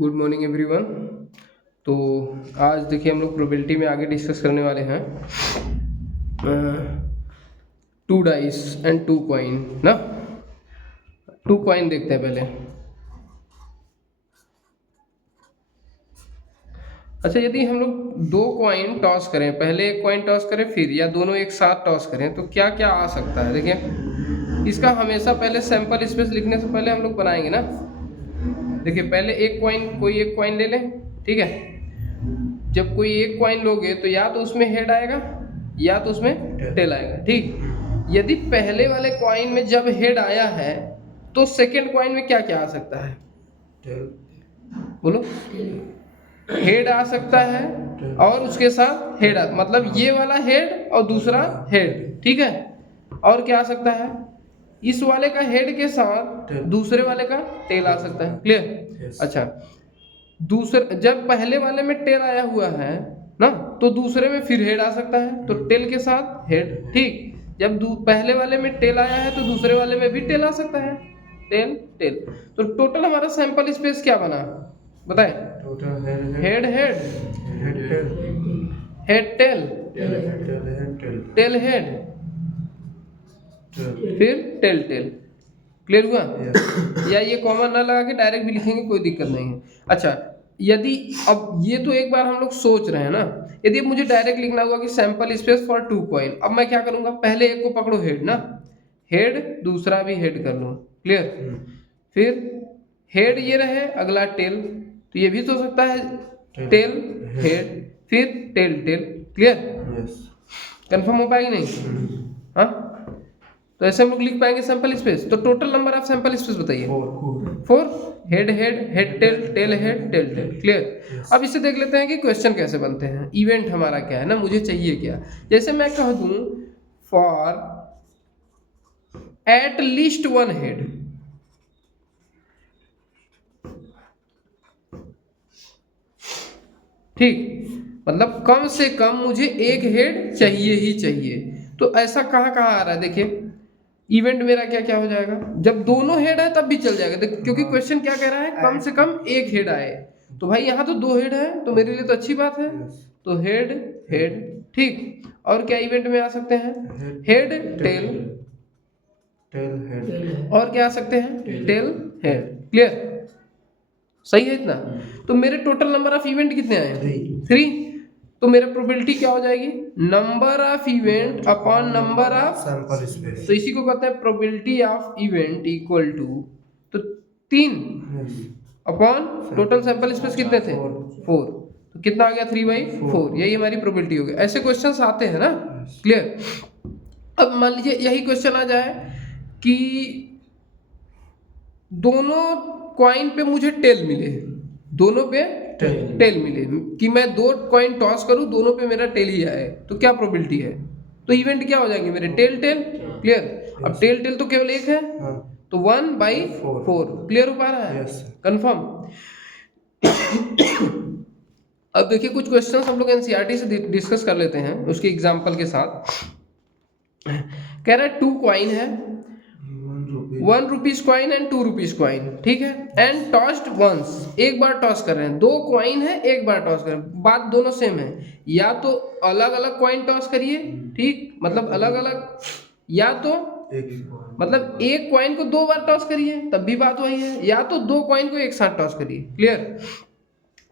Good morning everyone. तो आज देखिए हम लोग प्रोबेबिलिटी में आगे डिस्कस करने वाले हैं two dice and two coin ना। टू कॉइन देखते हैं पहले। अच्छा, यदि हम लोग दो कॉइन टॉस करें, पहले एक कॉइन टॉस करें फिर या दोनों एक साथ टॉस करें तो क्या क्या आ सकता है। देखिए इसका हमेशा पहले सैंपल स्पेस लिखने से पहले हम लोग बनाएंगे ना। देखिए पहले एक कॉइन, कोई एक कॉइन ले लें, ठीक है। जब कोई एक कॉइन लोगे तो या तो उसमें हेड आएगा या तो उसमें टेल आएगा, ठीक। यदि पहले वाले कॉइन में जब हेड आया है तो सेकंड कॉइन में क्या क्या आ सकता है, बोलो। हेड आ सकता है और उसके साथ हेड मतलब ये वाला हेड और दूसरा हेड, ठीक है। और क्या आ सकता है, इस वाले का हेड के साथ दूसरे वाले का टेल आ सकता है। क्लियर। अच्छा, दूसरे जब पहले वाले में टेल आया हुआ है ना तो दूसरे में फिर हेड आ सकता है, तो टेल के साथ हेड, ठीक। जब पहले वाले में टेल आया है तो दूसरे वाले में भी टेल आ सकता है, टेल टेल। तो टोटल हमारा सैंपल स्पेस क्या बना बताएं। Total head head head head tail tail head फिर टेल टेल। क्लियर हुआ। या ये कॉमन ना लगा के डायरेक्ट भी लिखेंगे, कोई दिक्कत नहीं है। अच्छा, यदि अब ये तो एक बार हम लोग सोच रहे हैं ना, यदि मुझे डायरेक्ट लिखना हुआ कि sample space for two coin, अब मैं क्या करूंगा, पहले एक को पकड़ो हेड ना, हेड दूसरा भी हेड कर लो। क्लियर। फिर हेड ये रहे, अगला टेल, तो ये भी तो हो सकता है टेल हेड फिर टेल टेल। क्लियर। कंफर्म हो पाएगी नहीं। हाँ, तो ऐसे हम लोग लिख पाएंगे सैंपल स्पेस। तो total number of sample space बताइए। Four. Head head head tail tail head tail tail. Clear. अब इसे देख लेते हैं कि क्वेश्चन कैसे बनते हैं, इवेंट हमारा क्या है ना, मुझे चाहिए क्या। जैसे मैं कह दूं for at least one head, ठीक, मतलब कम से कम मुझे एक हेड चाहिए ही चाहिए। तो ऐसा कहाँ कहाँ आ रहा है, देखिए इवेंट मेरा क्या क्या हो जाएगा, जब दोनों हेड है तब भी चल जाएगा। क्योंकि क्वेश्चन क्या कह रहा है, कम से कम एक हेड आए। तो भाई यहाँ तो दो हेड है तो मेरे लिए तो अच्छी बात है। तो हेड हेड, ठीक। और क्या इवेंट में आ सकते हैं, हेड टेल हेड और क्या आ सकते हैं, टेल हेड। क्लियर, सही है इतना। तो मेरे टोटल नंबर ऑफ इवेंट कितने आए, 3। तो मेरा प्रोबेबिलिटी क्या हो जाएगी, number of event upon number of sample space. तो इसी को कहते हैं probability of event equal to, तो 3 अपॉन टोटल सैंपल स्पेस कितने थे, 4। तो कितना आ गया, 3/4। यही हमारी प्रोबेबिलिटी हो गई। ऐसे क्वेश्चंस आते हैं ना। क्लियर। अब मान लीजिए यही क्वेश्चन आ जाए कि दोनों कॉइन पे मुझे टेल मिले, दोनों पे टेल मिले, कि मैं दो कॉइन टॉस करूं दोनों पे मेरा टेल ही आए, तो क्या प्रोबेबिलिटी है। तो इवेंट क्या हो जाएंगे मेरे, टेल टेल। क्लियर। अब टेल टेल तो केवल एक है, तो 1/4। क्लियर हो पा रहा है, कंफर्म। अब देखिए कुछ क्वेश्चंस हम लोग एनसीईआरटी से डिस्कस कर लेते हैं उसके एग्जांपल के साथ। कह रहा है टू कॉइन है, 1 rupees coin and 2 rupees coin, ठीक है। एंड टॉस्ड वंस, एक बार टॉस कर रहे हैं, दो कॉइन है एक बार टॉस कर रहे हैं, बात दोनों सेम है। या तो अलग अलग कॉइन टॉस करिए, ठीक, मतलब अलग अलग, या तो मतलब एक कॉइन को दो बार टॉस करिए तब भी बात वही है, या तो दो कॉइन को एक साथ टॉस करिए। क्लियर।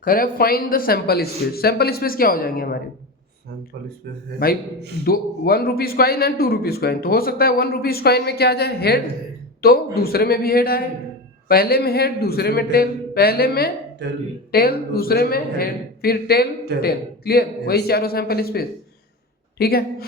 करे find the sample space. Sample space क्या हो जाएंगे हमारे, सैंपल स्पेस है भाई दो 1 rupees coin and 2 rupees coin, तो हो सकता है 1 रुपीज कॉइन में क्या आ जाए, हेड, तो दूसरे में भी हेड आए। पहले में हेड दूसरे में टेल, पहले में टेल दूसरे में हेड फिर टेल टेल। क्लियर, वही चारों सैंपल स्पेस, ठीक है।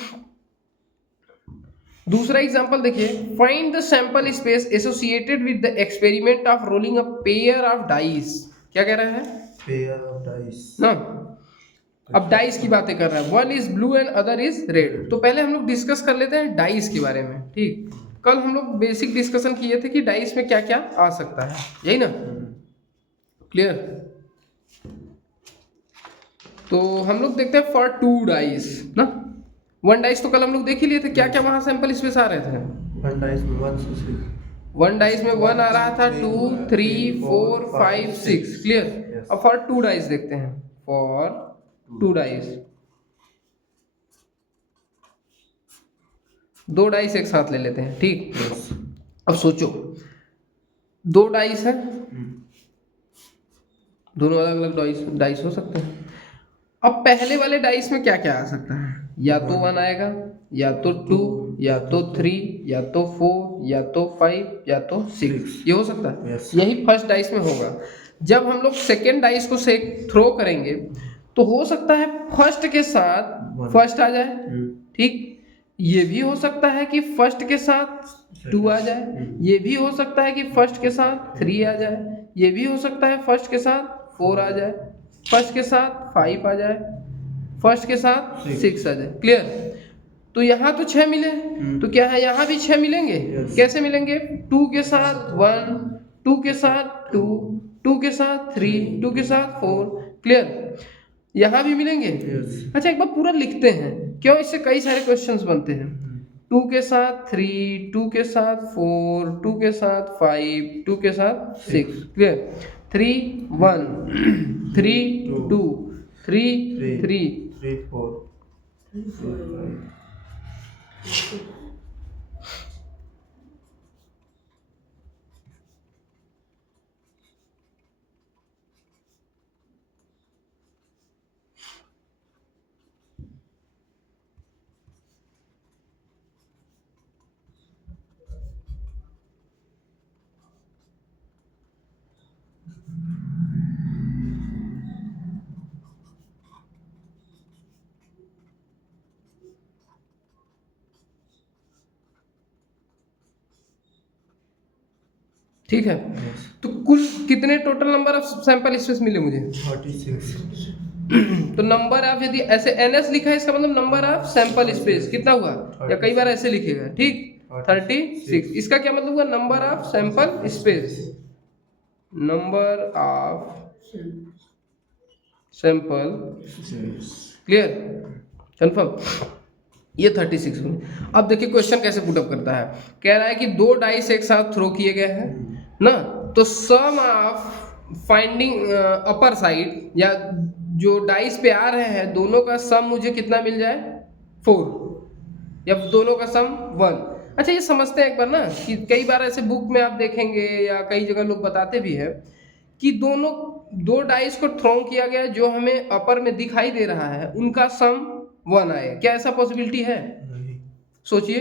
दूसरा एग्जांपल देखिए, find the sample space associated with the experiment of rolling a pair of dice. क्या कह रहा है, पेयर ऑफ डाइस ना। अब डाइस की बातें कर रहा है, one is blue and other is red. तो पहले हम लोग डिस्कस कर लेते हैं डाइस के बारे में, ठीक। कल हम लोग बेसिक डिस्कशन किए थे कि डाइस में क्या क्या आ सकता है, यही ना। क्लियर। तो हम लोग देखते हैं फॉर टू डाइस ना, वन डाइस तो कल हम लोग देख ही लिए थे, क्या क्या वहां सैंपल स्पेस आ रहे थे। वन डाइस में 1 से 6 1 डाइस में 1 आ रहा था, 2 3 4 5 6, क्लियर। Yes. अब फॉर 2 डाइस देखते हैं, फॉर 2 डाइस, 2 डाइस एक साथ ले लेते हैं, ठीक। Yes. अब सोचो 2 डाइस है, दोनों अलग अलग डाइस डाइस हो सकते हैं। अब पहले वाले डाइस में क्या क्या आ सकता है, या तो 1 आएगा, या तो 2, या तो 3, या तो 4, या तो 5, या तो 6, ये हो सकता है। Yes. यही फर्स्ट डाइस में होगा। जब हम लोग सेकेंड डाइस को से थ्रो करेंगे तो हो सकता है फर्स्ट के साथ One. फर्स्ट आ जाए, ठीक। ये भी हो सकता है कि फर्स्ट के साथ 2 आ जाए, ये भी हो सकता है कि फर्स्ट के साथ 3 आ जाए, ये भी हो सकता है फर्स्ट के साथ 4 आ जाए, फर्स्ट के साथ 5 आ जाए, फर्स्ट के साथ 6 आ जाए, क्लियर। तो यहाँ तो 6 मिले, तो क्या है यहाँ भी 6 मिलेंगे। Yes. कैसे मिलेंगे, 2 के साथ 1, 2 के साथ 2, 2 के साथ 3, 2 के साथ 4, क्लियर। यहाँ भी मिलेंगे। Yes. अच्छा एक बार पूरा लिखते हैं, क्यों, इससे कई सारे क्वेश्चंस बनते हैं। 2 के साथ 3, 2 के साथ 4, 2 के साथ 5, 2 के साथ 6, क्लियर। 3 1 3 2 3 3 3 4 5 ठीक है। तो कुल कितने total number of sample space मिले मुझे, 36। तो नंबर ऑफ, यदि ऐसे NS लिखा है इसका मतलब नंबर ऑफ सैंपल स्पेस कितना हुआ, या कई बार ऐसे लिखेगा, ठीक, 36। इसका क्या मतलब हुआ, number of sample space, number of sample, clear, confirm. ये 36 हुए। अब देखिए क्वेश्चन कैसे पुटअप करता है, कह रहा है कि 2 डाइस एक साथ थ्रो किए गए हैं ना, तो सम ऑफ फाइंडिंग अपर साइड, या जो डाइस पे आ रहे हैं दोनों का सम मुझे कितना मिल जाए, 4, या दोनों का सम 1। अच्छा ये समझते हैं एक बार ना, कि कई बार ऐसे बुक में आप देखेंगे या कई जगह लोग बताते भी हैं कि दोनों 2 डाइस को थ्रो किया गया, जो हमें अपर में दिखाई दे रहा है उनका सम 1 आए, क्या ऐसा पॉसिबिलिटी है, नहीं, सोचिए।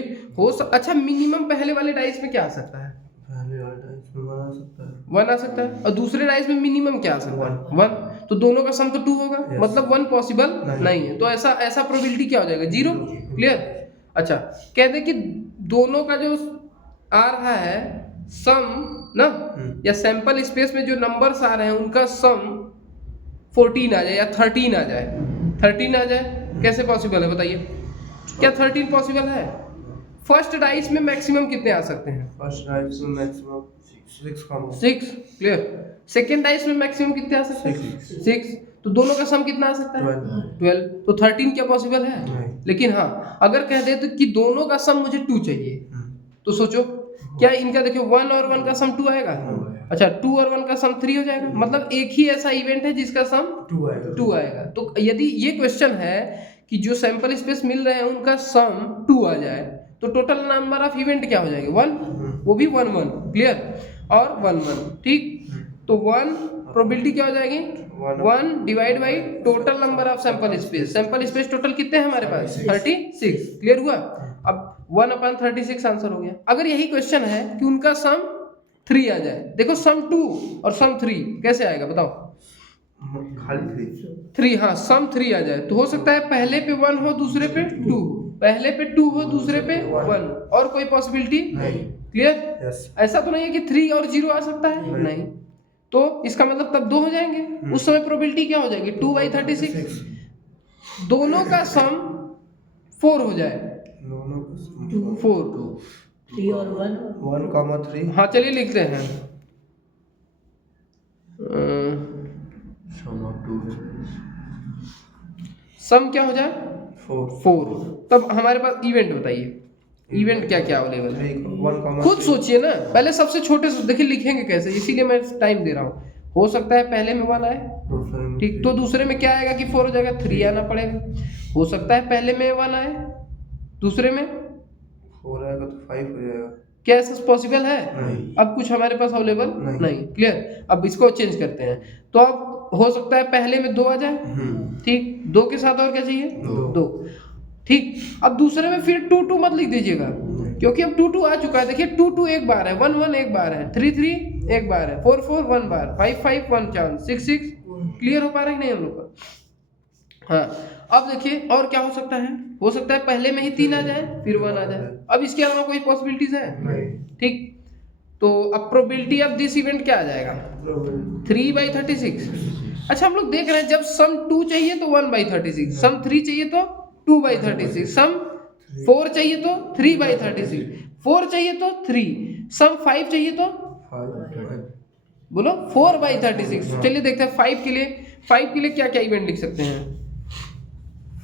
अच्छा मिनिमम पहले वाले डाइस में क्या आ सकता है, पहले वाला डाइस में बना सकता है 1 आ सकता है, और दूसरे डाइस में मिनिमम क्या आ सकता है, 1। तो दोनों का सम तो 2 होगा, Yes. मतलब 1 पॉसिबल नहीं है, तो ऐसा ऐसा प्रोबेबिलिटी क्या हो जाएगा, 0, क्लियर। अच्छा कहते कि दोनों का जो आ रहा है सम ना, या सैंपल स्पेस में जो नंबर्स आ रहे हैं उनका सम 14 आ जाए या 13 आ जाए, 13 आ जाए, कैसे पॉसिबल है बताइए, क्या 13 पॉसिबल है। फर्स्ट डाइस में मैक्सिमम कितने आ सकते हैं, फर्स्ट डाइस में मैक्सिमम 6 6, क्लियर। सेकेंड डाइस में मैक्सिमम कितने आ सकते हैं, 6, तो दोनों का सम कितना आ सकता है, 12, तो 13 क्या पॉसिबल है नहीं। लेकिन हाँ अगर कह दे तो कि दोनों का सम मुझे 2 चाहिए, तो सोचो क्या इनका देखियो 1 और 1 का सम 2 आएगा, अच्छा 2 और 1 का सम 3 हो जाएगा, मतलब एक ही ऐसा इवेंट है जिसका सम 2 आएगा। तो यदि ये क्वेश्चन है कि जो सैंपल स्पेस मिल रहे हैं उनका सम 2 आ जाए, तो टोटल नंबर ऑफ इवेंट क्या हो जाएगा, 1, वो भी 1 1, क्लियर, और 1 1, ठीक। तो 1 प्रोबेबिलिटी क्या हो जाएगी, 1 divide by total number of sample space, sample space total कितने हैं हमारे पास, 36, क्लियर हुआ। अब 1/36 आंसर हो गया। अगर यही क्वेश्चन है कि उनका सम 3 आ जाए, देखो सम 2 और सम 3 कैसे आएगा बताओ, खाली 3, हाँ सम 3 आ जाए, तो हो सकता है पहले पे 1 हो दूसरे पे 2, पहले पे 2 हो दूसरे पे 1, और कोई पॉसिबिलिटी नहीं, क्लियर। यस, ऐसा तो नहीं है कि 3 और 0 आ सकता है, नहीं, तो इसका मतलब तब 2 हो जाएंगे, उस समय प्रोबेबिलिटी क्या हो जाएगी, 2/36, दोनों का सम 4 हो जाए, दोनों का सम 4, 3 और 1,3 हाँ चलिए लिखते हैं, सम ऑफ 2 सम क्या हो जाए 4 4, तब हमारे पास इवेंट बताइए, इवेंट क्या क्या अवेलेबल है, 1, खुद सोचिए ना। पहले सबसे छोटे से देखिए लिखेंगे कैसे, इसीलिए मैं टाइम दे रहा हूँ। हो सकता है पहले में 1 आए, ठीक, तो दूसरे में क्या आएगा कि 4 हो जाएगा, 3 आना पड़ेगा। हो सकता है पहले में 1 आए, दूसरे में 4 आएगा तो 5 हो जाएगा। क्या ऐसा पॉसिबल है? नहीं। अब कुछ हमारे पास अवेलेबल नहीं। क्लियर। अब इसको चेंज करते हैं, तो अब हो सकता है पहले में 2 आ जाए, ठीक, 2 के साथ और क्या चाहिए, 2, ठीक। अब दूसरे में फिर 2 2 मत लिख दीजिएगा, क्योंकि अब 2 2 आ चुका है। देखिए 2 2 एक बार है, 1 1 एक बार है, 3 3 एक बार है, 4 4 1 बार, 5 5 1 चांस, 6 6। क्लियर हो पा रहा है कि नहीं हम लोग का? हाँ, अब देखिए और क्या हो सकता है। हो सकता है पहले में ही 3 आ जाए फिर 1 आ जाए। अब इसके अलावा कोई पॉसिबिलिटीज है? ठीक, तो अब प्रोबेबिलिटी ऑफ दिस इवेंट क्या आ जाएगा, 3/36। अच्छा, हम लोग देख रहे हैं जब सम 2 चाहिए तो 1/36, सम 3 चाहिए तो 2/36, सम 4 चाहिए तो 3/36, 4 चाहिए तो 3, सम 5 चाहिए तो बोलो 4/36। चलिए देखते हैं 5 के लिए क्या क्या इवेंट लिख सकते हैं।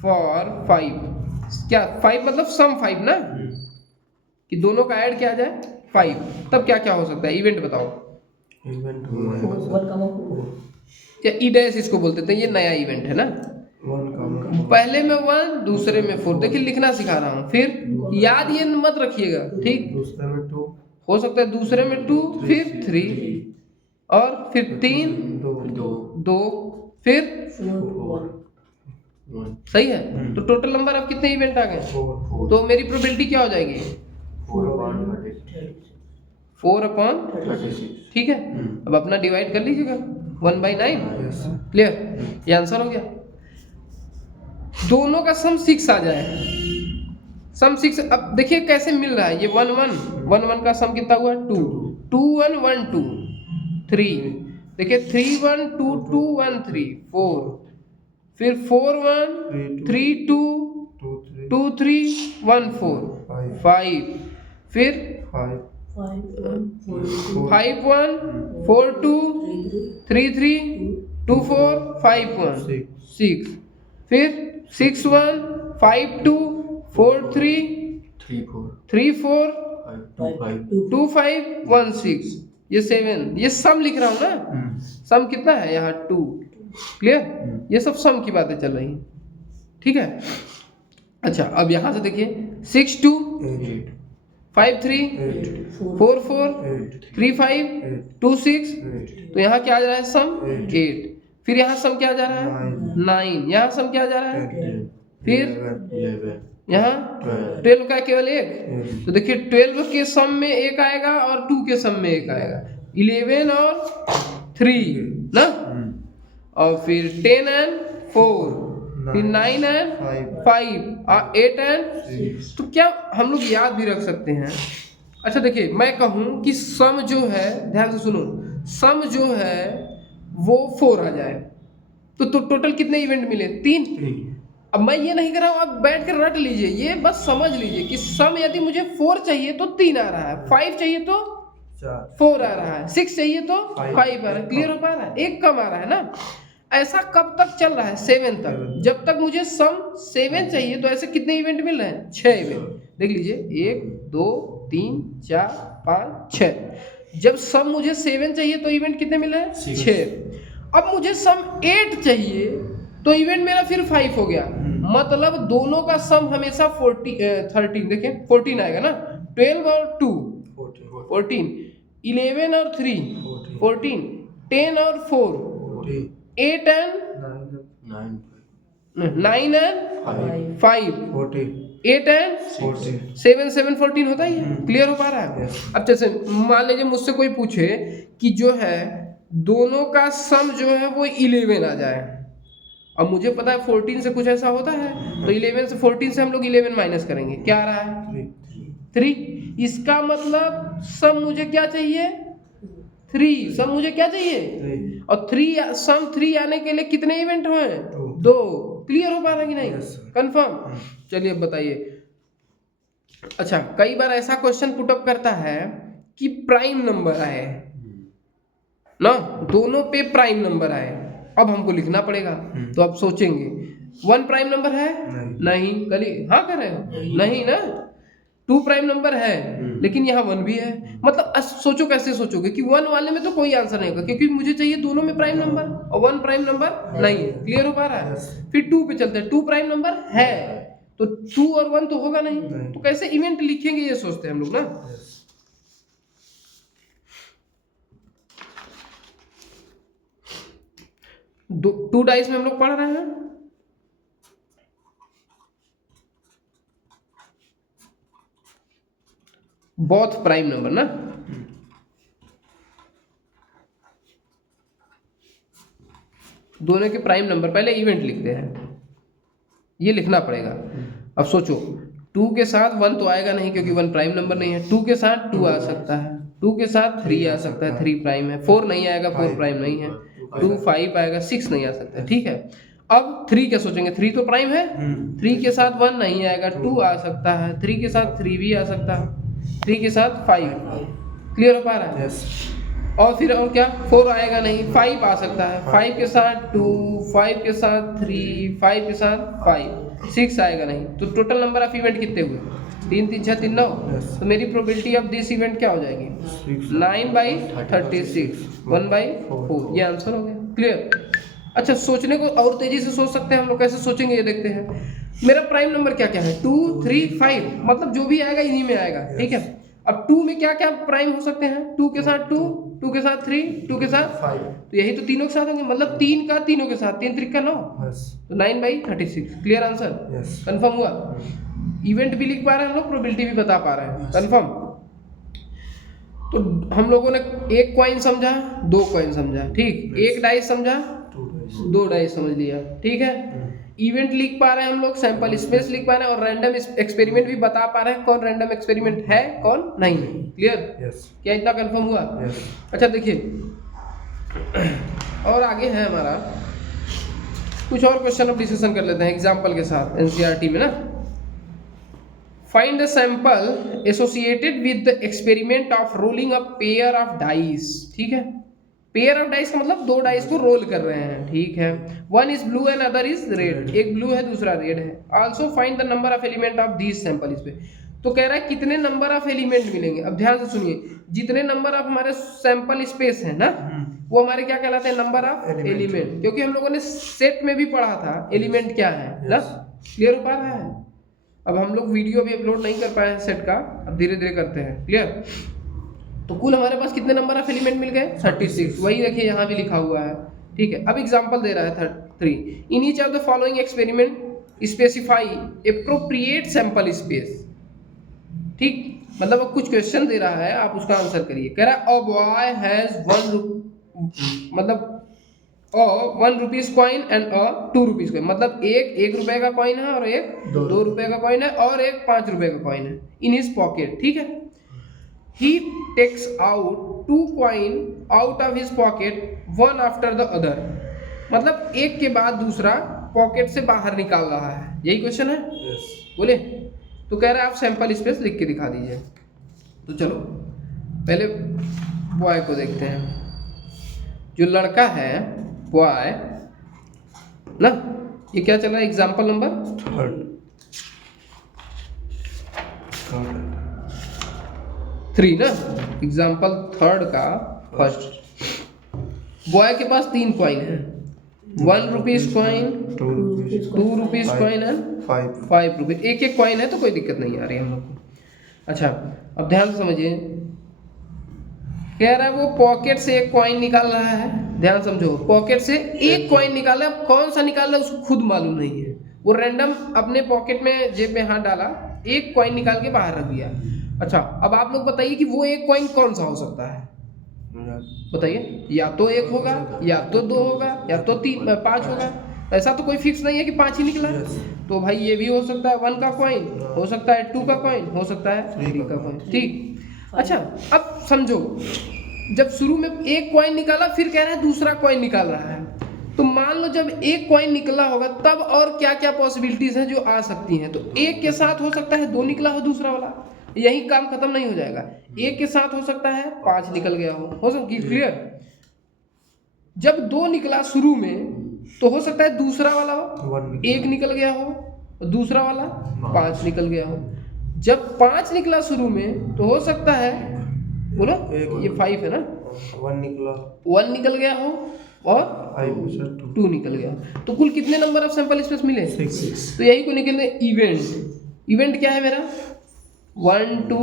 फॉर 5 क्या, 5 मतलब सम 5 ना, कि दोनों का ऐड क्या आ जाए 5, तब क्या क्या हो सकता है, इवेंट बताओ। इवेंट हो जाएगा या ई डैश इसको बोलते थे, ये नया इवेंट है ना। 1, पहले में 1, दूसरे में 4। देखिए लिखना सिखा रहा हूँ, फिर याद ये मत रखिएगा, ठीक। दूसरे में 2, हो सकता है दूसरे में 2, फिर 3, और फिर 3 2, फिर 4, सही है। तो टोटल नंबर अब कितने इवेंट आ गए, 4, तो मेरी प्रोबेबिलिटी क्या हो जाएगी, 4/36, ठीक है। अब अपना डिवाइड कर लीजिएगा 1/9, क्लियर, ये आंसर हो गया। दोनों का सम 6 आ जाए, सम 6। अब देखिए कैसे मिल रहा है, ये 1 1 1 1 का सम कितना हुआ, 2 2 1 1 2 3, देखिए 3 1 2 2 1 3 4, फिर 4 1 3 2 2 3 1 4 5, फिर 5 1 4 2 3 3 2 4 5 1 6, फिर 6 1 5 2 4 3 3 4 2 5 1 6, ये 7, ये सम लिख रहा हूँ ना। सम कितना है यहाँ 2, क्लियर। ये सब सम की बातें चल रही हैं, ठीक है। अच्छा, अब यहाँ से देखिए 6 2 5 3 4 4 3 5 2 6, तो यहाँ क्या आ जा रहा है सम 8, फिर यहाँ सम क्या जा रहा है 9, यहाँ सम क्या जा रहा है, फिर यहाँ 12 का केवल 1, तो देखिए 12 के सम में 1 आएगा और 2 के सम में 1 आएगा, 11 और 3 ना, और फिर 10 and 4, फिर 9 and 5 और 8 and, तो क्या हम लोग याद भी रख सकते हैं। अच्छा देखिए, मैं कहूँ कि सम जो है, ध्यान से सुनो, सम जो है वो 4 आ जाए तो टोटल कितने इवेंट मिले, 3। अब मैं ये नहीं कर रहा हूँ, आप बैठ कर रट लीजिए, ये बस समझ लीजिए कि सम यदि मुझे 4 चाहिए तो 3 आ रहा है, 5 चाहिए तो 4 आ रहा है, 6 चाहिए तो 5 आ रहा है। क्लियर हो पा रहा है, एक कम आ रहा है ना। ऐसा कब तक चल रहा है, 7 तक। जब तक मुझे सम 7 चाहिए तो ऐसे कितने इवेंट मिल रहे हैं, 6 इवेंट। देख लीजिए 1 2 3 4 5 6। जब सम मुझे 7 चाहिए तो इवेंट कितने मिल रहे हैं, 6। अब मुझे सम 8 चाहिए तो इवेंट मेरा फिर 5 हो गया। मतलब दोनों का सम हमेशा 13, देखिए 14 आएगा ना, 12 और 2 14, 11 और 3 14, 10 और 4 8 and 9 and 5 8 and 7 7 14 होता ही है। क्लियर हो पा रहा है। अब जैसे मान लीजिए मुझसे कोई पूछे कि जो है दोनों का सम जो है वो 11 आ जाए, अब मुझे पता है 14 से कुछ ऐसा होता है, तो 11 से 14 से हम लोग 11 माइनस करेंगे, क्या आ रहा है 3। इसका मतलब सम मुझे क्या चाहिए 3, सम मुझे क्या चाहिए, और 3 सम 3 आने के लिए कितने इवेंट हुए, 2। क्लियर हो पा रहा है कि नहीं, कंफर्म। चलिए अब बताइए। अच्छा, कई बार ऐसा क्वेश्चन पुटअप करता है कि प्राइम नंबर आए ना, दोनों पे प्राइम नंबर आए, अब हमको लिखना पड़ेगा। तो अब सोचेंगे 1 प्राइम नंबर है, नहीं कल हाँ कर रहे हो, नहीं ना, 2 प्राइम नंबर है लेकिन यहाँ 1 भी है, मतलब सोचो कैसे सोचोगे कि 1 वाले में तो कोई आंसर नहीं होगा क्योंकि मुझे चाहिए दोनों में प्राइम नंबर और 1 प्राइम नंबर नहीं है। क्लियर हो पा रहा है? फिर 2 पे चलते हैं, 2 प्राइम नंबर है तो 2 और 1 तो होगा नहीं, तो कैसे इवेंट लिखेंगे ये सोचते हैं हम लोग ना। टू डाइस में हम लोग पढ़ रहे हैं, बोथ प्राइम नंबर ना, दोनों के प्राइम नंबर। पहले इवेंट लिखते हैं, ये लिखना पड़ेगा। अब सोचो 2 के साथ 1 तो आएगा नहीं क्योंकि 1 प्राइम नंबर नहीं है, 2 के साथ 2 आ सकता है, 2 के साथ 3 आ सकता है, 3 प्राइम है, 4 नहीं आएगा, 4 प्राइम नहीं है, 2 5 आएगा, 6 नहीं आ सकता है। ठीक है, अब 3 क्या सोचेंगे, 3 तो प्राइम है, 3 के साथ 1 नहीं आएगा, 2 आ सकता है, 3 के साथ 3 भी आ सकता है, 3 के साथ 5। क्लियर हो पा रहा है? और फिर और क्या, 4 आएगा नहीं, 5 आ सकता है, 5 के साथ 2, 5 के साथ 3, 5 के साथ 5, 6 आएगा नहीं। तो टोटल नंबर ऑफ इवेंट कितने हुए, 3 3 6 3 9। तो मेरी प्रोबेबिलिटी ऑफ दिस इवेंट क्या हो जाएगी, 9/36, 1/4। ये आंसर हो गया। क्लियर? अच्छा, सोचने को और तेजी से सोच सकते हैं हम लोग, कैसे सोचेंगे ये देखते हैं। मेरा प्राइम नंबर क्या क्या है, 2 3 5, मतलब जो भी आएगा इन्हीं में आएगा। ठीक है, अब 2 में क्या क्या प्राइम हो सकते हैं, 2 के साथ 2, 2 के साथ 3, 2 के साथ 5, तो यही तो तीनों के साथ होंगे, मतलब 3 का तीनों के साथ, 3 3 का 9, तो 9/36। Clear answer? कंफर्म हुआ? इवेंट भी लिख पा रहे हैं हम लोग, प्रोबेबिलिटी भी बता पा रहे हैं। कंफर्म? तो हम लोगों ने एक कॉइन समझा, 2 कॉइन समझा, ठीक, एक डाइस समझा, 2 डाइस समझ लिया। ठीक है, इवेंट लिख पा रहे हैं हम लोग, सैंपल स्पेस लिख पा रहे हैं और रैंडम एक्सपेरिमेंट भी बता पा रहे हैं कौन रैंडम एक्सपेरिमेंट है कौन नहीं है। क्लियर? क्या इतना कंफर्म हुआ? अच्छा देखिए, और आगे है हमारा कुछ और क्वेश्चन अब डिस्कशन कर लेते हैं एग्जांपल के साथ एनसीईआरटी में ना। Find the sample associated with the experiment of rolling a pair of dice. ठीक है, पेयर ऑफ डाइस का मतलब 2 डाइस को रोल कर रहे हैं। ठीक है, one is blue and other is red, एक ब्लू है दूसरा रेड है। Also find the number of element of this sample. इस पे तो कह रहा है कितने नंबर ऑफ एलिमेंट मिलेंगे। अब ध्यान से सुनिए, जितने नंबर ऑफ हमारे सैंपल स्पेस है ना, वो हमारे क्या कहलाते हैं, नंबर ऑफ एलिमेंट, क्योंकि हम लोगों ने सेट में भी पढ़ा था एलिमेंट क्या है ना। क्लियर हो पा रहा है? अब हम लोग वीडियो भी अपलोड नहीं कर पाए हैं सेट का, अब धीरे धीरे करते हैं। क्लियर? तो कुल हमारे पास कितने नंबर ऑफ एलिमेंट मिल गए, 36। वही देखिए यहाँ भी लिखा हुआ है। ठीक है, अब एग्जांपल दे रहा है 3। In each of the following experiment specify appropriate sample space. ठीक, मतलब अब कुछ क्वेश्चन दे रहा है, आप उसका आंसर करिए। कह रहा है a boy has 1 rupees coin and a 2 rupees coin, मतलब एक 1 रुपए का कॉइन है और एक 2 रुपए का कॉइन है और एक 5 रुपए का कॉइन है इन हिज पॉकेट। ठीक है, he takes out 2 coin out of his pocket one after the other, मतलब एक के बाद दूसरा पॉकेट से बाहर निकाल रहा है। यही क्वेश्चन है? बोले तो कह रहा है आप सैंपल स्पेस लिख के दिखा दीजिए। तो चलो पहले बॉय को देखते हैं। जो लड़का है बॉय ना, ये क्या चल रहा है, एग्जाम्पल नंबर 3 ना, एग्जाम्पल 3 का फर्स्ट। बॉय के पास 3 कॉइन है, 1 rupees coin, 2 rupees coin and 5 rupees. एक एक कॉइन है तो कोई दिक्कत नहीं आ रही हम लोग को। अच्छा, अब ध्यान से समझिए, कह रहा है वो पॉकेट से एक कॉइन निकाल रहा है। ध्यान समझो, पॉकेट से एक कॉइन निकाला, कौन सा निकाला उसको खुद मालूम नहीं है। वो रैंडम अपने पॉकेट में जेब में हाथ डाला, एक कॉइन निकाल के बाहर रख दिया। अच्छा, अब आप लोग बताइए कि वो एक कॉइन कौन सा हो सकता है, बताइए। या तो 1 होगा, या तो 2 होगा, या तो 5 होगा। ऐसा तो कोई फिक्स नहीं है कि 5 ही निकला। तो भाई ये भी हो सकता है 1 का कॉइन, हो सकता है 2 का कॉइन, हो सकता है 3 का कॉइन। ठीक, अच्छा अब समझो, जब शुरू में एक कॉइन निकाला, फिर कह रहा है दूसरा कॉइन निकाल रहा है, तो मान लो जब एक कॉइन निकला होगा तब और क्या क्या पॉसिबिलिटीज हैं जो आ सकती हैं। तो एक के साथ हो सकता है 2 निकला हो दूसरा वाला, यही काम खत्म नहीं हो जाएगा। एक के साथ हो सकता है 5 निकल गया हो सकता। क्लियर? जब 2 निकला शुरू में तो हो सकता है दूसरा वाला 1 निकल गया हो और दूसरा वाला 5 निकल गया हो। जब 5 निकला शुरू में तो हो सकता है, बोलो, ये 5 है ना, 1 निकला, 1 निकल गया हो और 5 2 निकल गया, तो कुल कितने नंबर ऑफ सैंपल स्पेस मिले? 6। तो यही को निकलने इवेंट। इवेंट क्या है मेरा? 1 2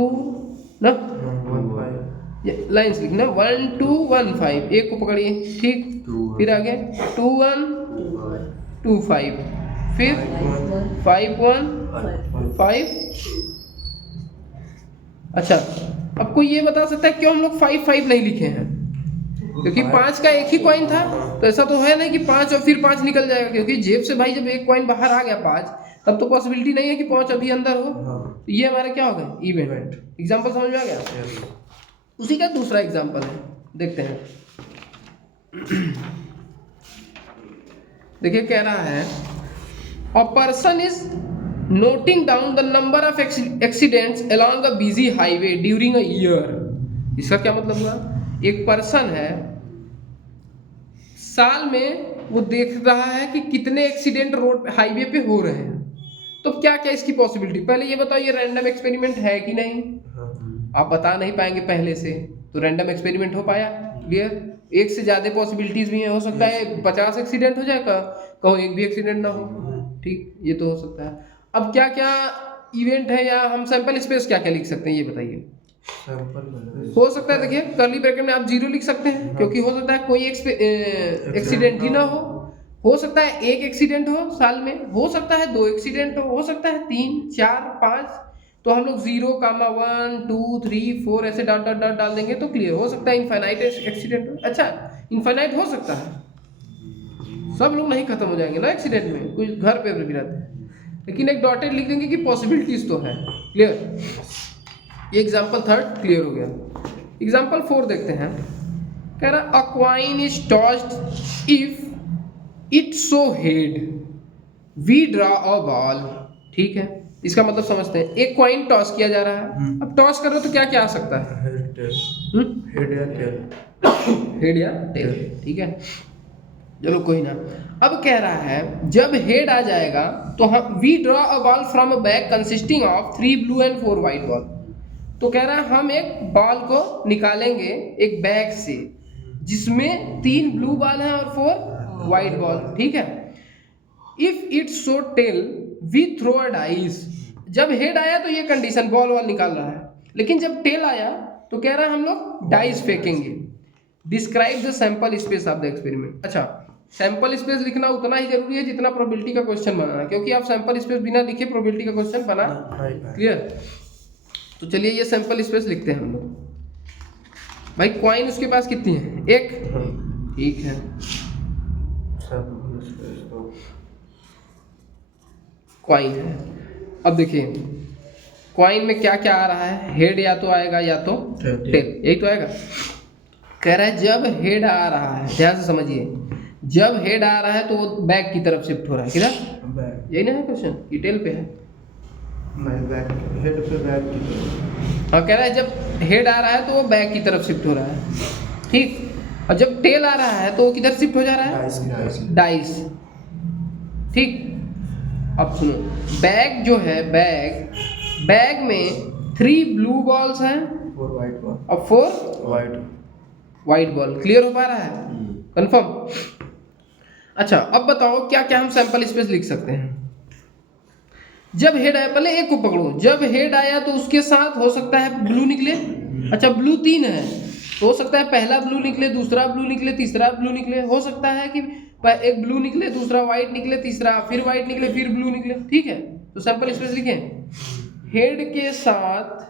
ना, 1 5 ये लाइंस लिखना, 1 2 1 5, एक को पकड़िए, ठीक, फिर आगे 2 1 2 5, फिर 5 1 5। अच्छा, अब कोई ये बता सकता है क्यों हम लोग 5 5 नहीं लिखे हैं? क्योंकि 5 का एक ही कॉइन था, तो ऐसा तो है नहीं कि 5 और फिर 5 निकल जाएगा, क्योंकि जेब से भाई जब एक कॉइन बाहर आ गया 5, तब तो पॉसिबिलिटी नहीं है कि 5 अभी अंदर हो। तो ये हमारा क्या होगा? इवेंट। एग्जांपल समझ में आ गया? उसी का दूसरा एग्जांपल है, देखते हैं। देखिए कह रहा है, a person is noting down the number of accidents along a busy highway during a year. इसका क्या मतलब हुआ? एक पर्सन है, साल में वो देख रहा है कि कितने एक्सीडेंट रोड हाईवे पे हो रहे हैं। तो क्या क्या इसकी पॉसिबिलिटी? पहले ये बताओ, ये रैंडम एक्सपेरिमेंट है कि नहीं? आप बता नहीं पाएंगे पहले से, तो रैंडम एक्सपेरिमेंट हो पाया? क्लियर? एक से ज्यादा पॉसिबिलिटीज भी हैं, हो सकता है 50 एक्सीडेंट हो जाए, कहो एक भी एक्सीडेंट ना हो, ठीक, ये तो हो सकता है। अब क्या क्या इवेंट है, या हम सैंपल स्पेस क्या क्या लिख सकते हैं, ये बताइए। हो सकता है, देखिए कर्ली ब्रैकेट में आप 0 लिख सकते हैं, क्योंकि हो सकता है कोई एक्सीडेंट ही ना हो सकता है एक एक्सीडेंट हो साल में, हो सकता है 2 एक्सीडेंट हो सकता है 3 4 5, तो हम लोग 0, 1 2 3 4 ऐसे डॉट डॉट डॉट डाल देंगे तो क्लियर। हो सकता है इनफाइनाइट एक्सीडेंट हो, अच्छा इनफाइनाइट हो सकता है, सब लोग नहीं खत्म हो जाएंगे ना एक्सीडेंट में, कुछ घर पे भी रहते हैं, लेकिन एक डॉटेड लिख देंगे कि पॉसिबिलिटीज तो है। क्लियर? ये एग्जाम्पल 3 क्लियर हो गया। एग्जाम्पल 4 देखते हैं। कह रहा, a coin is tossed if it show head we draw a ball. ठीक है, इसका मतलब समझते हैं। एक कॉइन टॉस किया जा रहा है, अब टॉस कर रहे हो तो क्या क्या आ सकता है? हेड या टेल, ठीक है, चलो कोई ना। अब कह रहा है, जब हेड आ जाएगा तो हम we draw a ball from a bag consisting of 3 blue and 4 white ball. तो कह रहा है हम एक बॉल को निकालेंगे एक बैग से जिसमें 3 ब्लू बॉल हैं और 4 व्हाइट बॉल, ठीक है। If it show tail we throw a dice. जब हेड आया तो ये कंडीशन, बॉल वॉल निकाल रहा है, लेकिन जब टेल आया तो कह रहा है हम लोग डाइस फेंकेंगे। Describe the sample space of the experiment. अच्छा, सैंपल स्पेस लिखना उतना ही जरूरी है जितना प्रोबेबिलिटी का क्वेश्चन बनाना, क्योंकि आप सैंपल स्पेस बिना लिखे प्रोबेबिलिटी का क्वेश्चन बना। क्लियर? तो चलिए ये सैंपल स्पेस लिखते हैं हम लोग। भाई कॉइन उसके पास कितनी है? एक, ठीक है। कॉइन है, अब देखिए कॉइन में क्या क्या आ रहा है? हेड या तो आएगा या तो टेल, यही तो आएगा। कह रहा है जब हेड आ रहा है, ध्यान से समझिए, जब हेड आ रहा है तो वो बैक की तरफ शिफ्ट हो रहा है, किधर? यही ना है क्वेश्चन, कि टेल पे है? नहीं, बैक, हेड पे बैक की तरफ। हाँ, कह रहा है जब हेड आ रहा है तो वो बैक की तरफ शिफ्ट हो रहा है, ठीक। और जब टेल आ रहा है तो वो किधर शिफ्ट हो जा रहा है? डाइस, ठीक। अब सुनो, बैग जो है, बैग में 3 ब्लू बॉल्स हैं 4 व्हाइट बॉल और 4 व्हाइट बॉल। क्लियर हो पा रहा है? कंफर्म? अच्छा, अब बताओ क्या क्या हम सैंपल स्पेस लिख सकते हैं। जब हेड आया, पहले एक को पकड़ो, जब हेड आया तो उसके साथ हो सकता है ब्लू निकले। अच्छा, ब्लू 3 है तो हो सकता है पहला ब्लू निकले, दूसरा ब्लू निकले, तीसरा ब्लू निकले। हो सकता है कि एक ब्लू निकले, दूसरा व्हाइट निकले, तीसरा फिर व्हाइट निकले, फिर ब्लू निकले, ठीक है। तो सैंपल स्पेस लिखें। हेड के साथ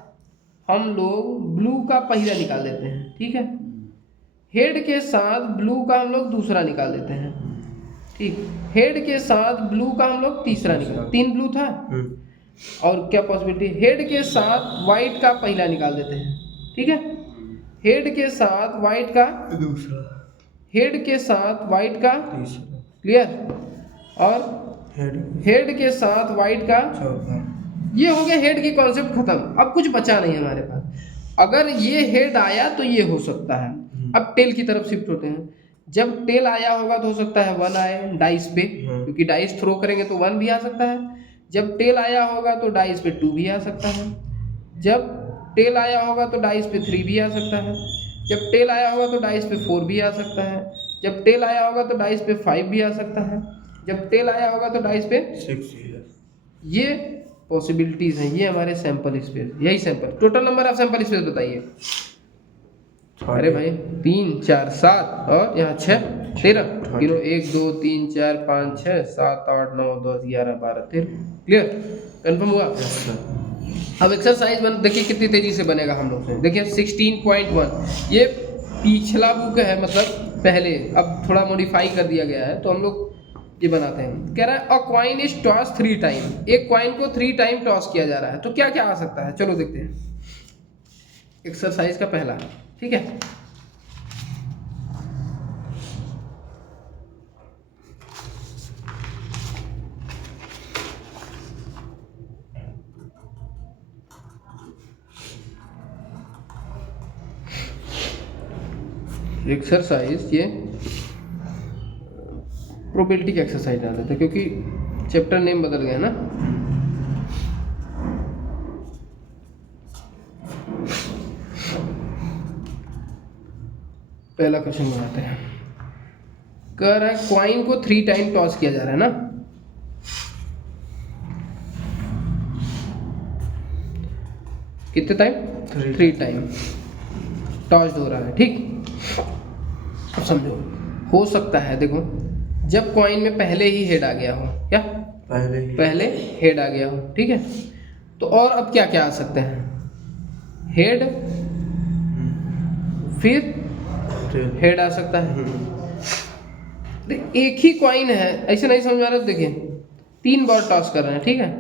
हम लोग ब्लू का पहला निकाल देते हैं, ठीक है। हेड के साथ ब्लू का हम लोग दूसरा निकाल देते हैं, ठीक। हेड के साथ ब्लू का हम लोग तीसरा निकाल, 3 ब्लू था। और क्या पॉसिबिलिटी? हेड के साथ व्हाइट का पहला निकाल देते हैं, ठीक है। हेड के साथ व्हाइट का दूसरा, हेड के साथ व्हाइट का तीसरा, क्लियर, और हेड के साथ व्हाइट का चौथा। ये हो गया हेड की कॉन्सेप्ट खत्म। अब कुछ बचा नहीं हमारे पास। अगर ये हेड आया तो ये हो सकता है। अब टेल की तरफ शिफ्ट होते हैं। जब टेल आया होगा तो हो सकता है 1 आए डाइस पे, क्योंकि डाइस थ्रो करेंगे तो 1 भी आ सकता है। जब टेल आया होगा तो डाइस पे 2 भी आ सकता है, जब टेल आया होगा तो डाइस पे 3 भी आ सकता है, जब टेल आया होगा तो डाइस पे 4 भी आ सकता है, जब टेल आया होगा तो डाइस पे 5 भी आ सकता है, जब टेल आया होगा तो डाइस पे 6 ये पॉसिबिलिटीज हैं। ये हमारे सैंपल स्पेस, यही sample. Total number of sample space बताइए। अरे भाई 3 4 7 और यहाँ 6 13 गिनो 1 2 3 4 5 6 7 8 9 10 11 12 13। क्लियर, कंफर्म हुआ। अब एक्सरसाइज देखिए कितनी तेजी से बनेगा हम लोग से। देखिए 16.1 ये पिछला बुक है, मतलब पहले, अब थोड़ा मॉडिफाई कर दिया गया है, तो हम लोग ये बनाते हैं। कह रहा है अ कॉइन इज टॉस 3 टाइम, एक कॉइन को 3 टाइम टॉस किया जा रहा है, तो क्या क्या आ सकता है, चलो देखते हैं। एक्सरसाइज का पहला, ठीक है। एक्सरसाइज ये प्रोबेबिलिटी की एक्सरसाइज डाल देते हैं, क्योंकि चैप्टर नेम बदल गया ना। पहला क्वेश्चन बनाते हैं। कह रहा है क्वाइन को 3 टाइम टॉस किया जा रहा है ना, कितने टाइम, 3 टाइम टॉस हो रहा है, ठीक। अब समझो, हो सकता है, देखो जब कॉइन में पहले ही हेड आ गया हो, क्या पहले हेड आ गया हो, ठीक है। तो और अब क्या क्या आ सकते हैं, हेड फिर हेड आ सकता है। एक ही कॉइन है, ऐसे नहीं समझ आ रहा, देखिए 3 बार टॉस कर रहे हैं, ठीक है।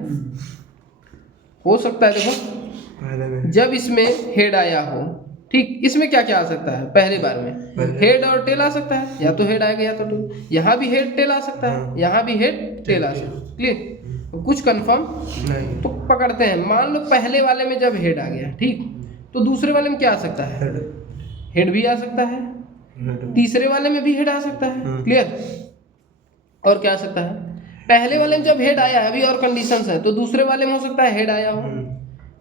हो सकता है, देखो जब इसमें हेड आया हो, ठीक, इसमें क्या क्या आ सकता है, पहले बार में हेड और टेल आ सकता है, या तो हेड आएगा या तो टेल। यहाँ भी हेड टेल आ सकता है, यहाँ भी हेड टेल आ सकता है। क्लियर, कुछ कंफर्म नहीं तो पकड़ते हैं। मान लो पहले वाले में जब हेड आ गया, ठीक, तो दूसरे वाले में क्या आ सकता है, हेड भी आ सकता है, तीसरे वाले में भी हेड आ सकता है। क्लियर, और क्या आ सकता है, पहले वाले में जब हेड आया है, अभी और कंडीशंस है, तो दूसरे वाले में हो सकता है हेड आया हो,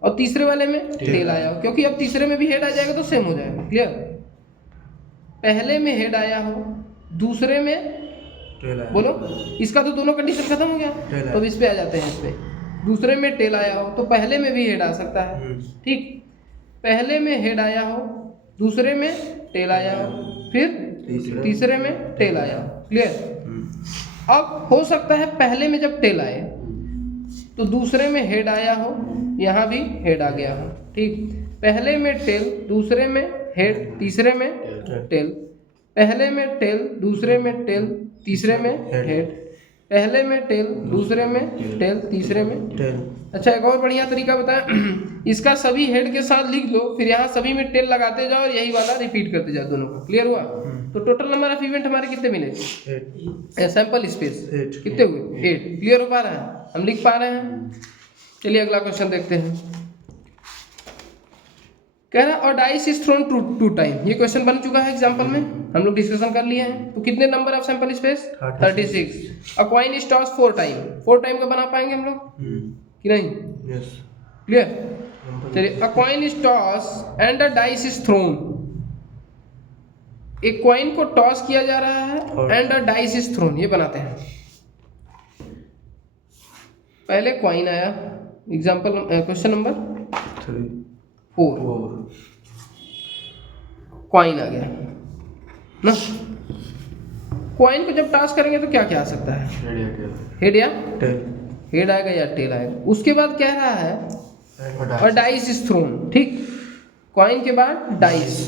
और तीसरे वाले में टेल आया हो, क्योंकि अब तीसरे में भी हेड आ जाएगा तो सेम हो जाएगा। क्लियर, पहले में हेड आया हो, दूसरे में बोलो, इसका तो दोनों कंडीशन खत्म हो गया, तो अब इस पे आ जाते हैं। इस पे दूसरे में टेल आया हो, तो पहले में भी हेड आ सकता है, ठीक। पहले में हेड आया हो, दूसरे में टेल आया हो, फिर तीसरे में टेल आया हो। क्लियर, अब हो सकता है पहले में जब टेल आए तो दूसरे में हेड आया हो, यहाँ भी हेड आ गया हो, ठीक। पहले में टेल, दूसरे में हेड, तीसरे में टेल, पहले में टेल, दूसरे में टेल, तीसरे में हेड, पहले में टेल, दूसरे में टेल, तीसरे में टेल। अच्छा, एक और बढ़िया तरीका बताएं, इसका सभी हेड के साथ लिख लो, फिर यहाँ सभी में टेल लगाते जाओ और यही वाला रिपीट करते जाओ दोनों का। क्लियर हुआ, तो टोटल नंबर ऑफ इवेंट हमारे कितने मिले, सैंपल स्पेस कितने हुए, 8। क्लियर हो पा रहा है, हम लिख पा रहे हैं। चलिए अगला क्वेश्चन देखते हैं। कह रहा है dice is thrown two time, ये क्वेश्चन बन चुका है एग्जांपल में, हम लोग डिस्कशन कर लिए हैं। तो कितने number of sample space, 36। A coin is toss 4 time, 4 time का बना पाएंगे हम लोग कि नहीं, क्लियर। चलिए, अ coin is toss and a dice is throne, एक कॉइन को टॉस किया जा रहा है and a dice is throne, ये बनाते हैं। पहले कॉइन आया, एग्जांपल क्वेश्चन नंबर 4, कॉइन आ गया ना। कॉइन को जब टॉस करेंगे तो क्या क्या आ सकता है, हेड या टेल, हेड आएगा या टेल आएगा। उसके बाद कह रहा है और डाइस इज थ्रोन, ठीक, कॉइन के बाद डाइस।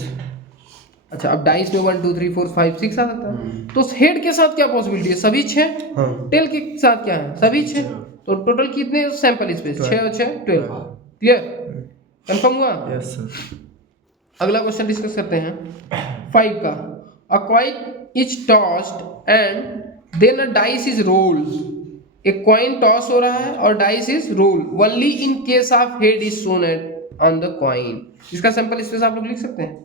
अच्छा, अब डाइस में 1 2 3 4 5 6 आ सकता है, तो हेड के साथ क्या पॉसिबिलिटी है, सभी 6, टेल के साथ क्या है, सभी 6, तो टोटल कितने सैंपल स्पेस, 6 और 6 12। क्लियर, कंफर्म हुआ। Yes sir. अगला क्वेश्चन डिस्कस करते हैं 5 का। A coin is tossed and then a dice is rolled, एक कॉइन टॉस हो रहा है और dice is rolled only in case of head is shown at on the coin. इसका सैंपल स्पेस आप लोग लिख सकते हैं।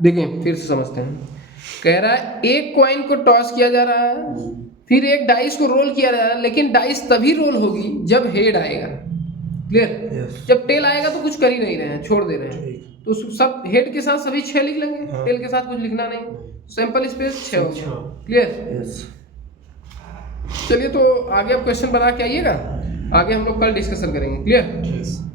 देखिए फिर से समझते हैं। कह रहा है एक कॉइन को टॉस किया जा रहा है, फिर एक डाइस को रोल किया जा रहा है, लेकिन डाइस तभी रोल होगी जब हेड आएगा। क्लियर? यस। जब टेल आएगा तो कुछ कर ही नहीं रहे हैं, छोड़ दे रहे हैं। ठीक। तो सब हेड के साथ सभी 6 लिख लेंगे, हाँ। टेल के साथ कुछ लिखना नहीं, सैंपल स्पेस 6 हो गया। छः। क्लियर? यस। चलिए तो आगे आप क्वेश्चन बना के आइएगा, आगे हम लोग कल डिस्कशन करेंगे। क्लियर? ठीक।